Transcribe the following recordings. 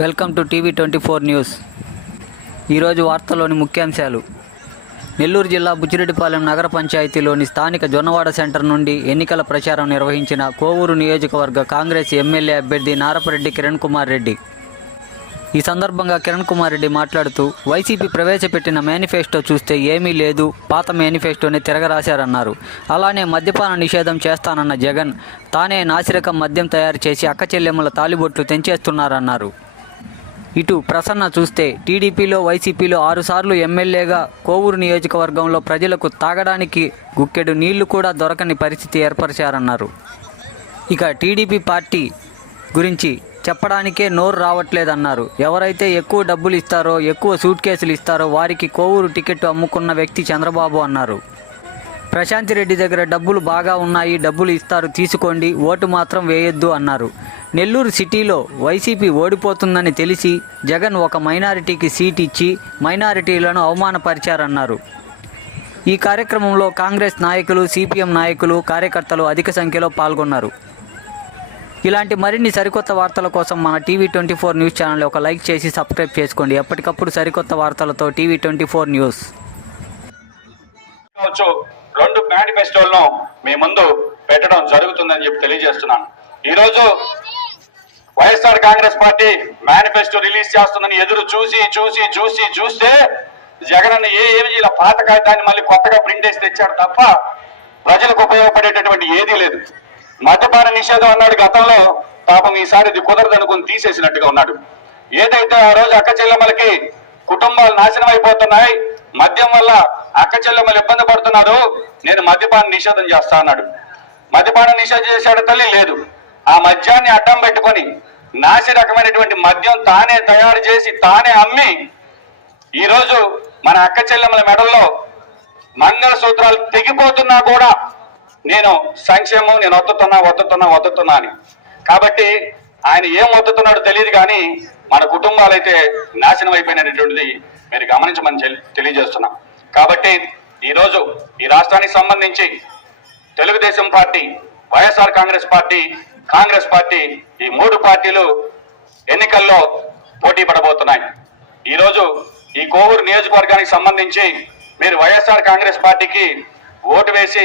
Welcome to TV twenty four news. ఈరోజు వార్తల్లోని ముఖ్యాంశాలు. నెల్లూరు జిల్లా బుచ్చిరెడ్డిపాలెం నగర పంచాయతీలోని స్థానిక జొన్నవాడ సెంటర్ నుండి ఎన్నికల ప్రచారం నిర్వహించిన కోవూరు నియోజకవర్గ కాంగ్రెస్ ఎమ్మెల్యే అభ్యర్థి నారపరెడ్డి కిరణ్ కుమార్ రెడ్డి. ఈ సందర్భంగా కిరణ్ కుమార్ రెడ్డి మాట్లాడుతూ వైసీపీ ప్రవేశపెట్టిన మేనిఫెస్టో చూస్తే ఏమీ లేదు పాత మేనిఫెస్టోనే తిరగరాశారన్నారు. అలానే మద్యపాన నిషేధం చేస్తానన్న జగన్ తానే నాసిరకం మద్యం తయారు చేసి అక్క చెల్లెమ్మల తాలిబొట్లు తెంచేస్తున్నారన్నారు. ఇటు ప్రసన్న చూస్తే టీడీపీలో వైసీపీలో ఆరుసార్లు ఎమ్మెల్యేగా కోవూరు నియోజకవర్గంలో ప్రజలకు తాగడానికి గుక్కెడు నీళ్ళు కూడా దొరకని పరిస్థితి ఏర్పరిచారన్నారు. ఇక టీడీపీ పార్టీ గురించి చెప్పడానికే నోరు రావట్లేదన్నారు. ఎవరైతే ఎక్కువ డబ్బులు ఇస్తారో ఎక్కువ సూట్ కేసులు ఇస్తారో వారికి కోవూరు టికెట్ అమ్ముకున్న వ్యక్తి చంద్రబాబు అన్నారు. ప్రశాంతి రెడ్డి దగ్గర డబ్బులు బాగా ఉన్నాయి డబ్బులు ఇస్తారు తీసుకోండి ఓటు మాత్రం వేయొద్దు అన్నారు. నెల్లూరు సిటీలో వైసీపీ ఓడిపోతుందని తెలిసి జగన్ ఒక మైనారిటీకి సీట్ ఇచ్చి మైనారిటీలను అవమానపరిచారన్నారు. ఈ కార్యక్రమంలో కాంగ్రెస్ నాయకులు సిపిఎం నాయకులు కార్యకర్తలు అధిక సంఖ్యలో పాల్గొన్నారు. ఇలాంటి మరిన్ని సరికొత్త వార్తల కోసం మన TV twenty four news channel ఒక లైక్ చేసి సబ్స్క్రైబ్ చేసుకోండి. ఎప్పటికప్పుడు సరికొత్త వార్తలతో టీవీ ట్వంటీ ఫోర్ న్యూస్. రెండు మేనిఫెస్టోలను మీ ముందు పెట్టడం జరుగుతుందని చెప్పి తెలియజేస్తున్నాను. ఈరోజు YSR Congress party manifesto release చేస్తుందని ఎదురు చూసి చూసి చూసి చూస్తే జగన్ అన్న ఏ ఏమి ఇలా పాత కాగితాన్ని మళ్ళీ కొత్తగా ప్రింట్ చేసి తెచ్చాడు తప్ప ప్రజలకు ఉపయోగపడేటటువంటి ఏదీ లేదు. మద్యపాన నిషేధం అన్నాడు గతంలో పాపం ఈసారి ఇది కుదరదు అనుకుని తీసేసినట్టుగా ఉన్నాడు. ఏదైతే ఆ రోజు అక్క చెల్లెమ్మలకి కుటుంబాలు నాశనం అయిపోతున్నాయి మద్యం వల్ల అక్క చెల్లెమ్మలు ఇబ్బంది పడుతున్నారు నేను మద్యపాన నిషేధం చేస్తా అన్నాడు. మద్యపాన నిషేధం చేశాడు తల్లి లేదు. ఆ మద్యాన్ని అడ్డం పెట్టుకొని నాసి రకమైనటువంటి మద్యం తానే తయారు చేసి తానే అమ్మి ఈరోజు మన అక్క చెల్లెమ్మల మెడల్లో మంగళ సూత్రాలు తెగిపోతున్నా కూడా నేను సంక్షేమం నేను ఒత్తుతున్నా ఒత్తుతున్నా ఒత్తుతున్నా అని. కాబట్టి ఆయన ఏం ఒత్తుతున్నాడో తెలియదు కానీ మన కుటుంబాలైతే నాశనం అయిపోయినటువంటిది మీరు గమనించమని తెలి- తెలియజేస్తున్నా. కాబట్టి ఈరోజు ఈ రాష్ట్రానికి సంబంధించి Telugu Desam party YSR Congress party Congress party ఈ మూడు పార్టీలు ఎన్నికల్లో పోటీ పడబోతున్నాయి. ఈరోజు ఈ కోవూరు నియోజకవర్గానికి సంబంధించి మీరు వైఎస్ఆర్ కాంగ్రెస్ పార్టీకి ఓటు వేసి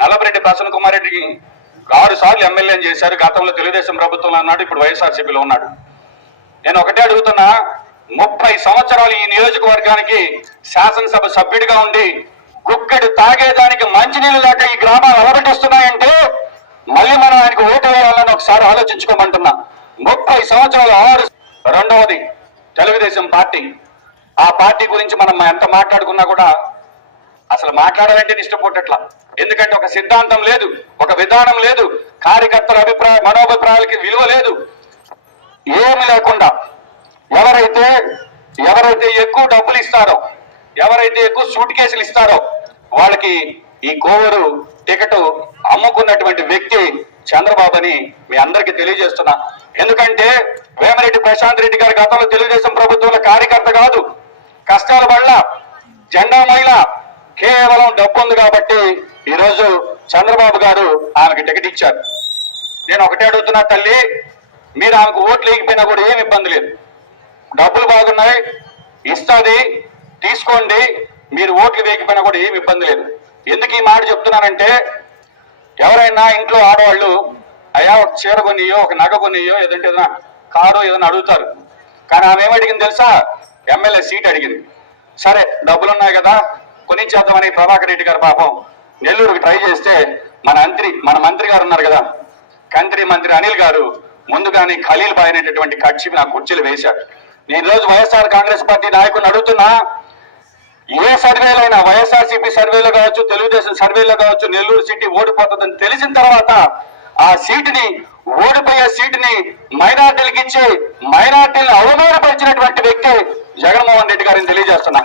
నల్లబరెడ్డి ప్రసన్న కుమార్ రెడ్డికి ఆరు సార్లు ఎమ్మెల్యేని చేశారు. గతంలో తెలుగుదేశం ప్రభుత్వంలో ఉన్నాడు ఇప్పుడు వైఎస్ఆర్సీపీలో ఉన్నాడు. నేను ఒకటే అడుగుతున్నా ముప్పై సంవత్సరాలు ఈ నియోజకవర్గానికి శాసనసభ సభ్యుడిగా ఉండి గుక్కడు తాగేదానికి మంచినీళ్ళు దాకా ఈ గ్రామాలు అలబెట్టిస్తున్నాయంటే మళ్ళీ మనం ఆయనకు ఓటు ఒకసారి ఆలోచించుకోమంటున్నా. ముప్పై సంవత్సరాలు ఆరు రెండవది తెలుగుదేశం పార్టీ. ఆ పార్టీ గురించి మనం ఎంత మాట్లాడుకున్నా కూడా అసలు మాట్లాడాలంటే ఇష్టపోటట్లా ఎందుకంటే ఒక సిద్ధాంతం లేదు ఒక విధానం లేదు కార్యకర్తల అభిప్రాయ మనోభిప్రాయాలకి విలువ లేదు. ఏమి లేకుండా ఎవరైతే ఎవరైతే ఎక్కువ డబ్బులు ఇస్తారో ఎవరైతే ఎక్కువ సూట్ కేసులు ఇస్తారో వాళ్ళకి ఈ కోవరు టికెట్ అమ్ముకున్నటువంటి వ్యక్తి చంద్రబాబు అని మీ అందరికీ తెలియజేస్తున్నా. ఎందుకంటే వేమరెడ్డి ప్రశాంత్ రెడ్డి గారి గతంలో తెలుగుదేశం ప్రభుత్వంలో కార్యకర్త కాదు. కష్టాల వల్ల జెండా మహిళ కేవలం డబ్బు ఉంది కాబట్టి ఈరోజు చంద్రబాబు గారు ఆమెకి టికెట్ ఇచ్చారు. నేను ఒకటే అడుగుతున్నా తల్లి మీరు ఆమెకు ఓట్లు వేయకపోయినా కూడా ఏమి ఇబ్బంది లేదు. డబ్బులు బాగున్నాయి ఇస్తుంది తీసుకోండి మీరు ఓట్లు వేయకపోయినా కూడా ఏమి ఇబ్బంది లేదు. ఎందుకు ఈ మాట చెప్తున్నానంటే ఎవరైనా ఇంట్లో ఆడవాళ్ళు అయ్యా ఒక చీర కొనియో ఒక నగ కొనియో ఏదంటే ఏదైనా కారు ఏదైనా అడుగుతారు. కానీ ఆమె ఏమడిగింది తెలుసా? ఎమ్మెల్యే సీట్ అడిగింది. సరే డబ్బులు ఉన్నాయి కదా కొనిచ్చేద్దామని ప్రభాకర్ రెడ్డి గారు పాపం నెల్లూరుకి ట్రై చేస్తే మన మంత్రి మన మంత్రి గారు ఉన్నారు కదా కంత్రి మంత్రి అనిల్ గారు ముందుగానే ఖలీల్ బాయ్ అనేటటువంటి కక్షి నా కుర్చీలు వేశారు. నేను రోజు వైఎస్ఆర్ కాంగ్రెస్ పార్టీ నాయకుని అడుగుతున్నా ఏ సర్వేలైనా వైఎస్ఆర్సీపీ సర్వేలో కావచ్చు తెలుగుదేశం సర్వేలో కావచ్చు నెల్లూరు సిటీ ఓడిపోతుందని తెలిసిన తర్వాత ఆ సీటుని ఓడిపోయే సీటుని మైనార్టీలకు ఇచ్చి మైనార్టీలను అవమానపరిచినటువంటి వ్యక్తి జగన్మోహన్ రెడ్డి గారిని తెలియజేస్తున్నా.